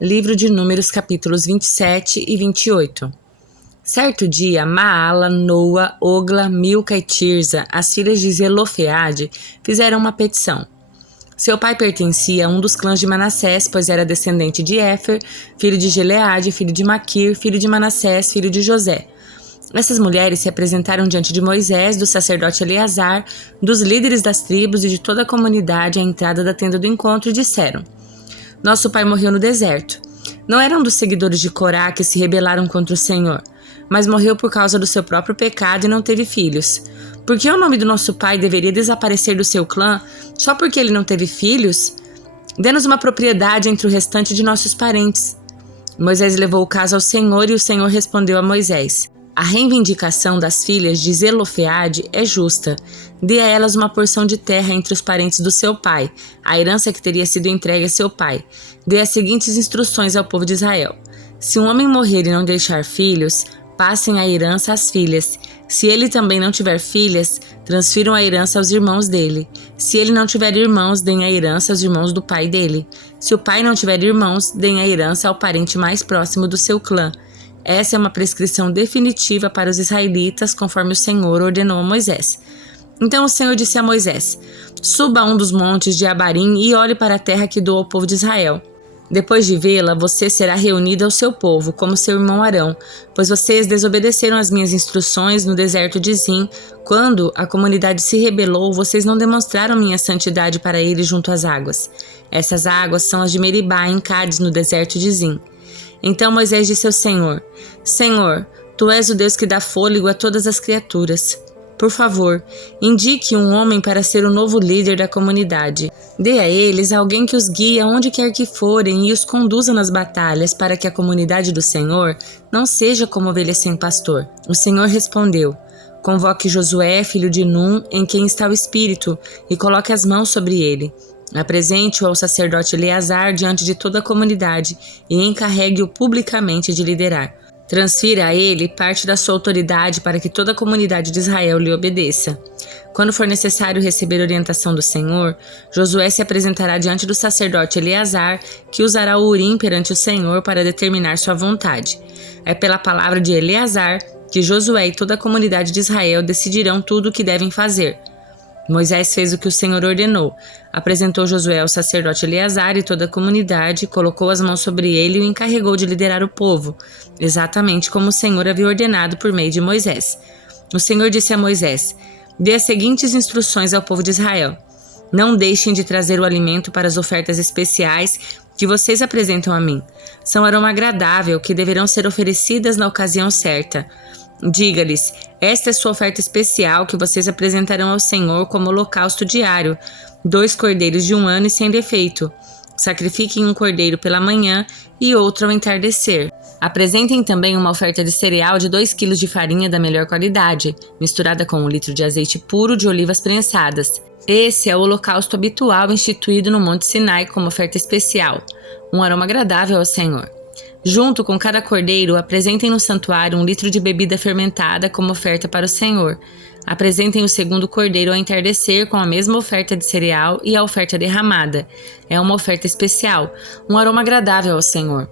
Livro de Números, capítulos 27 e 28. Certo dia, Maala, Noa, Ogla, Milca e Tirza, as filhas de Zelofeade, fizeram uma petição. Seu pai pertencia a um dos clãs de Manassés, pois era descendente de Éfer, filho de Gileade, filho de Maquir, filho de Manassés, filho de José. Essas mulheres se apresentaram diante de Moisés, do sacerdote Eleazar, dos líderes das tribos e de toda a comunidade à entrada da tenda do encontro e disseram: Nosso pai morreu no deserto. Não era um dos seguidores de Corá que se rebelaram contra o Senhor, mas morreu por causa do seu próprio pecado e não teve filhos. Por que o nome do nosso pai deveria desaparecer do seu clã só porque ele não teve filhos? Dê-nos uma propriedade entre o restante de nossos parentes. Moisés levou o caso ao Senhor e o Senhor respondeu a Moisés: A reivindicação das filhas de Zelofeade é justa. Dê a elas uma porção de terra entre os parentes do seu pai, a herança que teria sido entregue a seu pai. Dê as seguintes instruções ao povo de Israel: Se um homem morrer e não deixar filhos, passem a herança às filhas. Se ele também não tiver filhas, transfiram a herança aos irmãos dele. Se ele não tiver irmãos, deem a herança aos irmãos do pai dele. Se o pai não tiver irmãos, deem a herança ao parente mais próximo do seu clã. Essa é uma prescrição definitiva para os israelitas, conforme o Senhor ordenou a Moisés. Então o Senhor disse a Moisés: Suba a um dos montes de Abarim e olhe para a terra que dou ao povo de Israel. Depois de vê-la, você será reunido ao seu povo, como seu irmão Arão, pois vocês desobedeceram as minhas instruções no deserto de Zim. Quando a comunidade se rebelou, vocês não demonstraram minha santidade para eles junto às águas. Essas águas são as de Meribá, em Cádiz, no deserto de Zim. Então Moisés disse ao Senhor: Senhor, Tu és o Deus que dá fôlego a todas as criaturas. Por favor, indique um homem para ser o novo líder da comunidade. Dê a eles alguém que os guie aonde quer que forem e os conduza nas batalhas, para que a comunidade do Senhor não seja como ovelhas sem pastor. O Senhor respondeu: Convoque Josué, filho de Num, em quem está o Espírito, e coloque as mãos sobre ele. Apresente-o ao sacerdote Eleazar diante de toda a comunidade e encarregue-o publicamente de liderar. Transfira a ele parte da sua autoridade para que toda a comunidade de Israel lhe obedeça. Quando for necessário receber orientação do Senhor, Josué se apresentará diante do sacerdote Eleazar, que usará o Urim perante o Senhor para determinar sua vontade. É pela palavra de Eleazar que Josué e toda a comunidade de Israel decidirão tudo o que devem fazer. Moisés fez o que o Senhor ordenou. Apresentou Josué ao sacerdote Eleazar e toda a comunidade, colocou as mãos sobre ele e o encarregou de liderar o povo, exatamente como o Senhor havia ordenado por meio de Moisés. O Senhor disse a Moisés: Dê as seguintes instruções ao povo de Israel: Não deixem de trazer o alimento para as ofertas especiais que vocês apresentam a mim. São aroma agradável que deverão ser oferecidas na ocasião certa. Diga-lhes: Esta é sua oferta especial que vocês apresentarão ao Senhor como holocausto diário, 2 cordeiros de 1 ano e sem defeito. Sacrifiquem um cordeiro pela manhã e outro ao entardecer. Apresentem também uma oferta de cereal de 2 quilos de farinha da melhor qualidade, misturada com 1 litro de azeite puro de olivas prensadas. Esse é o holocausto habitual instituído no Monte Sinai como oferta especial, um aroma agradável ao Senhor. Junto com cada cordeiro, apresentem no santuário 1 litro de bebida fermentada como oferta para o Senhor. Apresentem o segundo cordeiro ao entardecer com a mesma oferta de cereal e a oferta derramada. É uma oferta especial, um aroma agradável ao Senhor.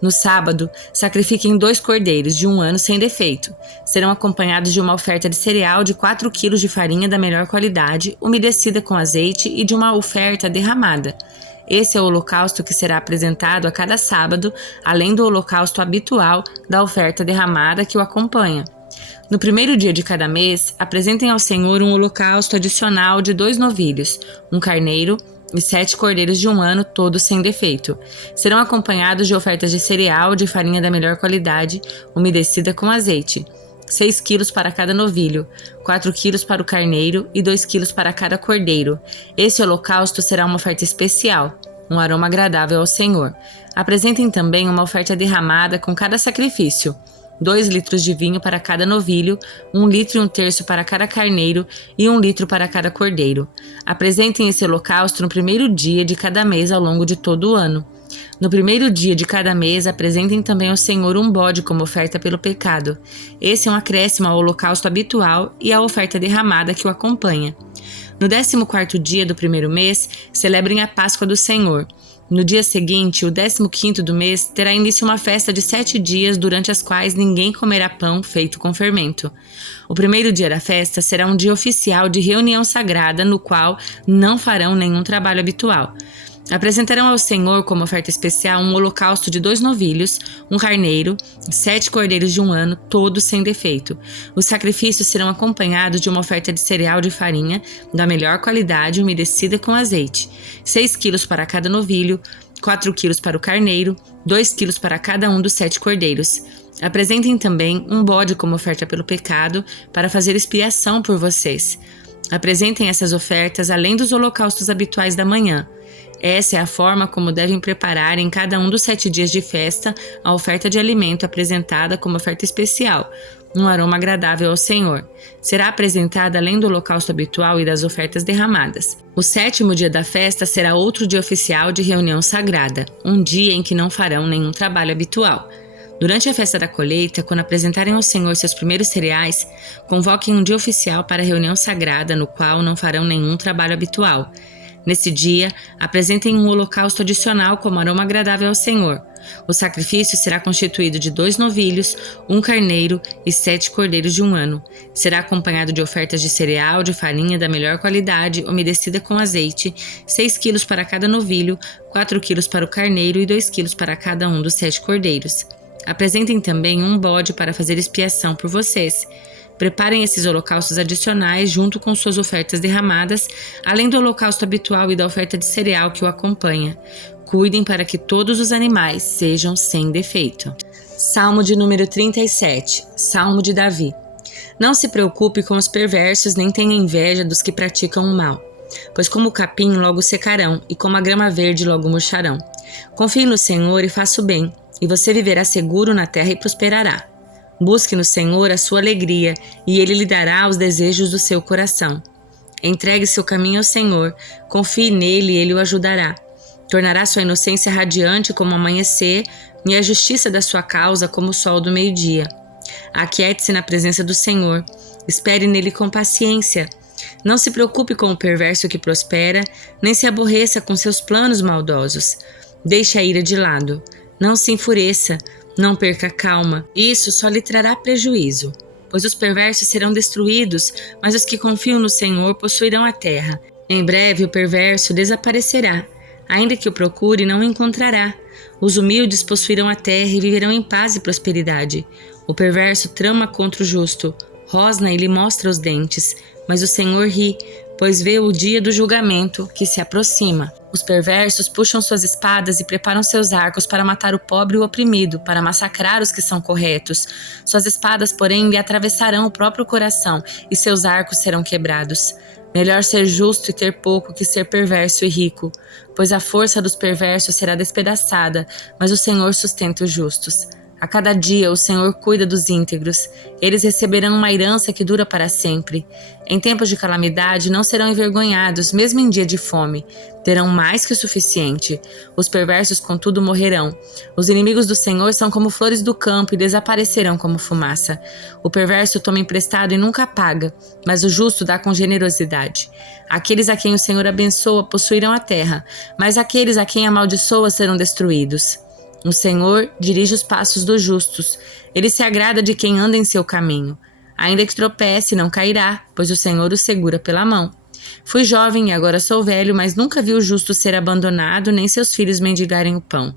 No sábado, sacrifiquem 2 cordeiros de 1 ano sem defeito. Serão acompanhados de uma oferta de cereal de 4 quilos de farinha da melhor qualidade, umedecida com azeite, e de uma oferta derramada. Esse é o holocausto que será apresentado a cada sábado, além do holocausto habitual da oferta derramada que o acompanha. No primeiro dia de cada mês, apresentem ao Senhor um holocausto adicional de 2 novilhos, 1 carneiro e 7 cordeiros de 1 ano, todos sem defeito. Serão acompanhados de ofertas de cereal de farinha da melhor qualidade, umedecida com azeite. 6 quilos para cada novilho, 4 quilos para o carneiro e 2 quilos para cada cordeiro. Esse holocausto será uma oferta especial, um aroma agradável ao Senhor. Apresentem também uma oferta derramada com cada sacrifício: 2 litros de vinho para cada novilho, 1 litro e 1/3 para cada carneiro e 1 litro para cada cordeiro. Apresentem esse holocausto no primeiro dia de cada mês ao longo de todo o ano. No primeiro dia de cada mês, apresentem também ao Senhor um bode como oferta pelo pecado. Esse é um acréscimo ao holocausto habitual e à oferta derramada que o acompanha. No 14º dia do primeiro mês, celebrem a Páscoa do Senhor. No dia seguinte, o 15º do mês, terá início uma festa de 7 dias, durante as quais ninguém comerá pão feito com fermento. O primeiro dia da festa será um dia oficial de reunião sagrada, no qual não farão nenhum trabalho habitual. Apresentarão ao Senhor como oferta especial um holocausto de 2 novilhos, um carneiro, 7 cordeiros de 1 ano, todos sem defeito. Os sacrifícios serão acompanhados de uma oferta de cereal de farinha, da melhor qualidade, umedecida com azeite, 6 quilos para cada novilho, 4 quilos para o carneiro, 2 quilos para cada um dos 7 cordeiros. Apresentem também um bode como oferta pelo pecado, para fazer expiação por vocês. Apresentem essas ofertas além dos holocaustos habituais da manhã. Essa é a forma como devem preparar em cada um dos 7 dias de festa a oferta de alimento apresentada como oferta especial, um aroma agradável ao Senhor. Será apresentada além do holocausto habitual e das ofertas derramadas. O 7º dia da festa será outro dia oficial de reunião sagrada, um dia em que não farão nenhum trabalho habitual. Durante a festa da colheita, quando apresentarem ao Senhor seus primeiros cereais, convoquem um dia oficial para a reunião sagrada, no qual não farão nenhum trabalho habitual. Nesse dia, apresentem um holocausto adicional como aroma agradável ao Senhor. O sacrifício será constituído de 2 novilhos, 1 carneiro e 7 cordeiros de 1 ano. Será acompanhado de ofertas de cereal, de farinha da melhor qualidade, umedecida com azeite, 6 quilos para cada novilho, 4 quilos para o carneiro e 2 quilos para cada um dos 7 cordeiros. Apresentem também um bode para fazer expiação por vocês. Preparem esses holocaustos adicionais junto com suas ofertas derramadas, além do holocausto habitual e da oferta de cereal que o acompanha. Cuidem para que todos os animais sejam sem defeito. Salmo de número 37, Salmo de Davi. Não se preocupe com os perversos, nem tenha inveja dos que praticam o mal, pois como o capim logo secarão, e como a grama verde logo murcharão. Confie no Senhor e faça o bem, e você viverá seguro na terra e prosperará. Busque no Senhor a sua alegria, e Ele lhe dará os desejos do seu coração. Entregue seu caminho ao Senhor, confie nele e Ele o ajudará. Tornará sua inocência radiante como o amanhecer, e a justiça da sua causa como o sol do meio-dia. Aquiete-se na presença do Senhor, espere nele com paciência. Não se preocupe com o perverso que prospera, nem se aborreça com seus planos maldosos. Deixe a ira de lado, não se enfureça, não perca a calma, isso só lhe trará prejuízo. Pois os perversos serão destruídos, mas os que confiam no Senhor possuirão a terra. Em breve o perverso desaparecerá, ainda que o procure não o encontrará. Os humildes possuirão a terra e viverão em paz e prosperidade. O perverso trama contra o justo, rosna e lhe mostra os dentes, mas o Senhor ri, pois vê o dia do julgamento que se aproxima. Os perversos puxam suas espadas e preparam seus arcos para matar o pobre e o oprimido, para massacrar os que são corretos. Suas espadas, porém, lhe atravessarão o próprio coração, e seus arcos serão quebrados. Melhor ser justo e ter pouco que ser perverso e rico, pois a força dos perversos será despedaçada, mas o Senhor sustenta os justos. A cada dia o Senhor cuida dos íntegros. Eles receberão uma herança que dura para sempre. Em tempos de calamidade não serão envergonhados, mesmo em dia de fome. Terão mais que o suficiente. Os perversos, contudo, morrerão. Os inimigos do Senhor são como flores do campo e desaparecerão como fumaça. O perverso toma emprestado e nunca paga, mas o justo dá com generosidade. Aqueles a quem o Senhor abençoa possuirão a terra, mas aqueles a quem amaldiçoa serão destruídos. O Senhor dirige os passos dos justos. Ele se agrada de quem anda em seu caminho. Ainda que tropece, não cairá, pois o Senhor o segura pela mão. Fui jovem e agora sou velho, mas nunca vi o justo ser abandonado, nem seus filhos mendigarem o pão.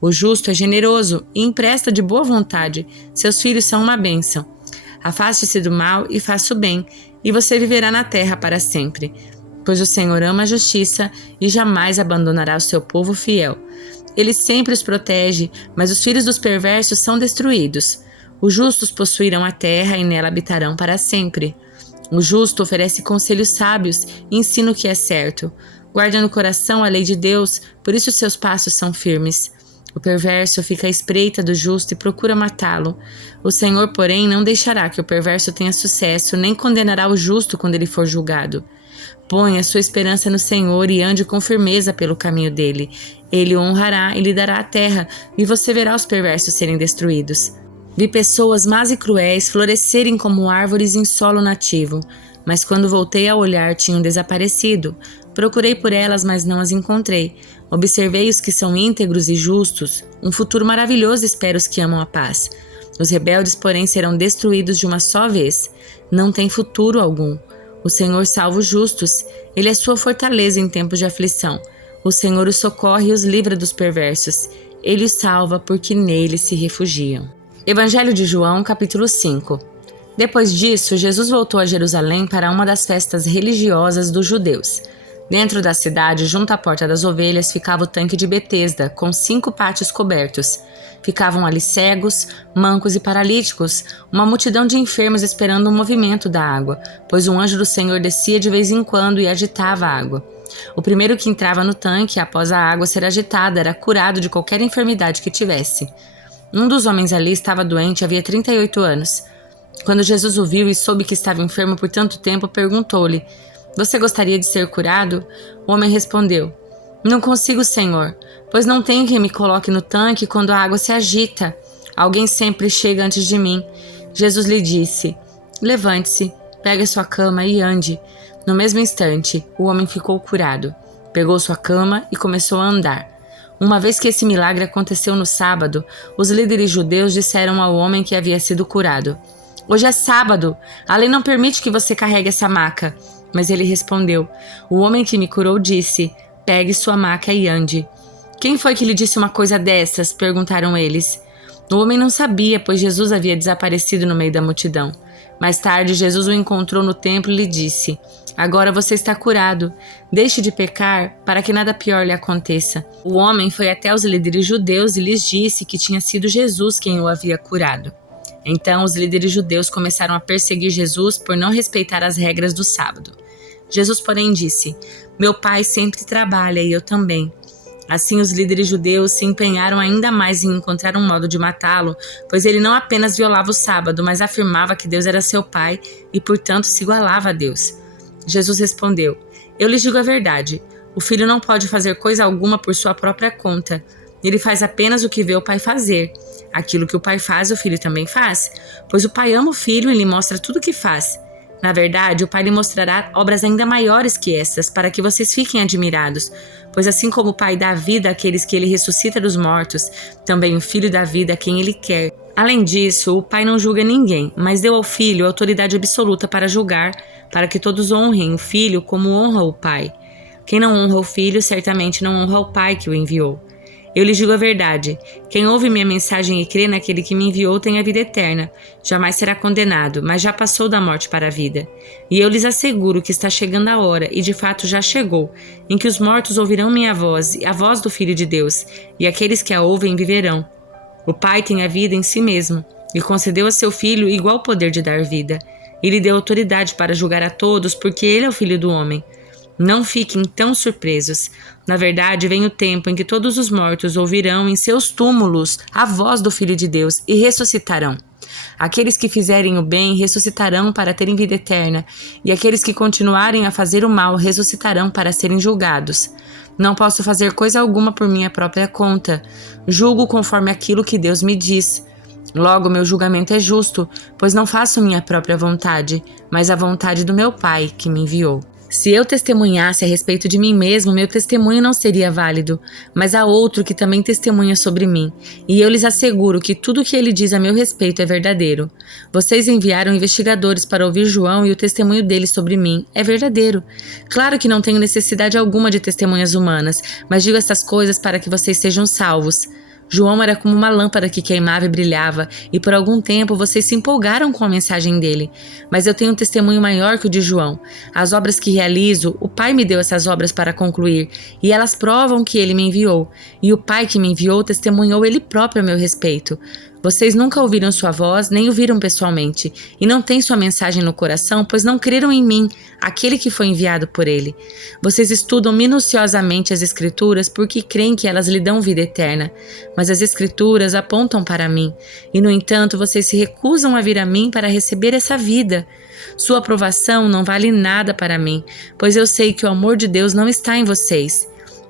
O justo é generoso e empresta de boa vontade. Seus filhos são uma bênção. Afaste-se do mal e faça o bem, e você viverá na terra para sempre. Pois o Senhor ama a justiça e jamais abandonará o seu povo fiel. Ele sempre os protege, mas os filhos dos perversos são destruídos. Os justos possuirão a terra e nela habitarão para sempre. O justo oferece conselhos sábios e ensina o que é certo. Guarda no coração a lei de Deus, por isso seus passos são firmes. O perverso fica à espreita do justo e procura matá-lo. O Senhor, porém, não deixará que o perverso tenha sucesso, nem condenará o justo quando ele for julgado. Põe a sua esperança no Senhor e ande com firmeza pelo caminho dele. Ele o honrará e lhe dará a terra, e você verá os perversos serem destruídos. Vi pessoas más e cruéis florescerem como árvores em solo nativo, mas quando voltei a olhar tinham desaparecido. Procurei por elas, mas não as encontrei. Observei os que são íntegros e justos, um futuro maravilhoso espera os que amam a paz. Os rebeldes, porém, serão destruídos de uma só vez. Não tem futuro algum. O Senhor salva os justos, Ele é sua fortaleza em tempos de aflição. O Senhor os socorre e os livra dos perversos. Ele os salva porque nele se refugiam. Evangelho de João, capítulo 5. Depois disso, Jesus voltou a Jerusalém para uma das festas religiosas dos judeus. Dentro da cidade, junto à Porta das Ovelhas, ficava o tanque de Betesda, com 5 pátios cobertos. Ficavam ali cegos, mancos e paralíticos, uma multidão de enfermos esperando o movimento da água, pois um anjo do Senhor descia de vez em quando e agitava a água. O primeiro que entrava no tanque, após a água ser agitada, era curado de qualquer enfermidade que tivesse. Um dos homens ali estava doente havia 38 anos. Quando Jesus o viu e soube que estava enfermo por tanto tempo, perguntou-lhe: "Você gostaria de ser curado?" O homem respondeu: "Não consigo, Senhor, pois não tenho quem me coloque no tanque quando a água se agita. Alguém sempre chega antes de mim." Jesus lhe disse: "Levante-se, pegue sua cama e ande." No mesmo instante, o homem ficou curado. Pegou sua cama e começou a andar. Uma vez que esse milagre aconteceu no sábado, os líderes judeus disseram ao homem que havia sido curado: "Hoje é sábado, a lei não permite que você carregue essa maca." Mas ele respondeu: "O homem que me curou disse: pegue sua maca e ande." "Quem foi que lhe disse uma coisa dessas?" perguntaram eles. O homem não sabia, pois Jesus havia desaparecido no meio da multidão. Mais tarde, Jesus o encontrou no templo e lhe disse: "Agora você está curado. Deixe de pecar, para que nada pior lhe aconteça." O homem foi até os líderes judeus e lhes disse que tinha sido Jesus quem o havia curado. Então, os líderes judeus começaram a perseguir Jesus por não respeitar as regras do sábado. Jesus, porém, disse: "Meu Pai sempre trabalha e eu também." Assim, os líderes judeus se empenharam ainda mais em encontrar um modo de matá-lo, pois ele não apenas violava o sábado, mas afirmava que Deus era seu Pai e, portanto, se igualava a Deus. Jesus respondeu: "Eu lhes digo a verdade. O filho não pode fazer coisa alguma por sua própria conta. Ele faz apenas o que vê o Pai fazer. Aquilo que o Pai faz, o Filho também faz, pois o Pai ama o Filho e lhe mostra tudo o que faz. Na verdade, o Pai lhe mostrará obras ainda maiores que essas, para que vocês fiquem admirados, pois assim como o Pai dá vida àqueles que ele ressuscita dos mortos, também o Filho dá vida a quem ele quer. Além disso, o Pai não julga ninguém, mas deu ao Filho autoridade absoluta para julgar, para que todos honrem o Filho como honra o Pai. Quem não honra o Filho, certamente não honra o Pai que o enviou. Eu lhes digo a verdade: quem ouve minha mensagem e crê naquele que me enviou tem a vida eterna. Jamais será condenado, mas já passou da morte para a vida. E eu lhes asseguro que está chegando a hora, e de fato já chegou, em que os mortos ouvirão minha voz, a voz do Filho de Deus, e aqueles que a ouvem viverão. O Pai tem a vida em si mesmo, e concedeu a seu Filho igual poder de dar vida. E lhe deu autoridade para julgar a todos, porque ele é o Filho do Homem. Não fiquem tão surpresos. Na verdade, vem o tempo em que todos os mortos ouvirão em seus túmulos a voz do Filho de Deus e ressuscitarão. Aqueles que fizerem o bem ressuscitarão para terem vida eterna, e aqueles que continuarem a fazer o mal ressuscitarão para serem julgados. Não posso fazer coisa alguma por minha própria conta. Julgo conforme aquilo que Deus me diz. Logo, meu julgamento é justo, pois não faço minha própria vontade, mas a vontade do meu Pai que me enviou. Se eu testemunhasse a respeito de mim mesmo, meu testemunho não seria válido, mas há outro que também testemunha sobre mim, e eu lhes asseguro que tudo o que ele diz a meu respeito é verdadeiro. Vocês enviaram investigadores para ouvir João e o testemunho dele sobre mim é verdadeiro. Claro que não tenho necessidade alguma de testemunhas humanas, mas digo estas coisas para que vocês sejam salvos. João era como uma lâmpada que queimava e brilhava, e por algum tempo vocês se empolgaram com a mensagem dele. Mas eu tenho um testemunho maior que o de João. As obras que realizo, o Pai me deu essas obras para concluir, e elas provam que ele me enviou. E o Pai que me enviou testemunhou ele próprio a meu respeito. Vocês nunca ouviram sua voz, nem o viram pessoalmente, e não têm sua mensagem no coração, pois não creram em mim, aquele que foi enviado por ele. Vocês estudam minuciosamente as Escrituras porque creem que elas lhe dão vida eterna, mas as Escrituras apontam para mim, e no entanto vocês se recusam a vir a mim para receber essa vida. Sua aprovação não vale nada para mim, pois eu sei que o amor de Deus não está em vocês.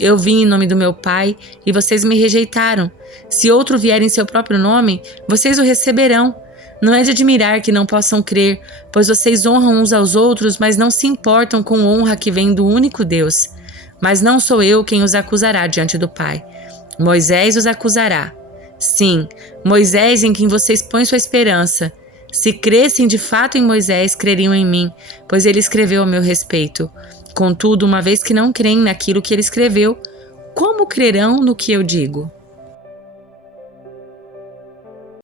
Eu vim em nome do meu Pai e vocês me rejeitaram. Se outro vier em seu próprio nome, vocês o receberão. Não é de admirar que não possam crer, pois vocês honram uns aos outros, mas não se importam com honra que vem do único Deus. Mas não sou eu quem os acusará diante do Pai. Moisés os acusará. Sim, Moisés em quem vocês põem sua esperança. Se crescem de fato em Moisés, creriam em mim, pois ele escreveu a meu respeito. Contudo, uma vez que não creem naquilo que ele escreveu, como crerão no que eu digo?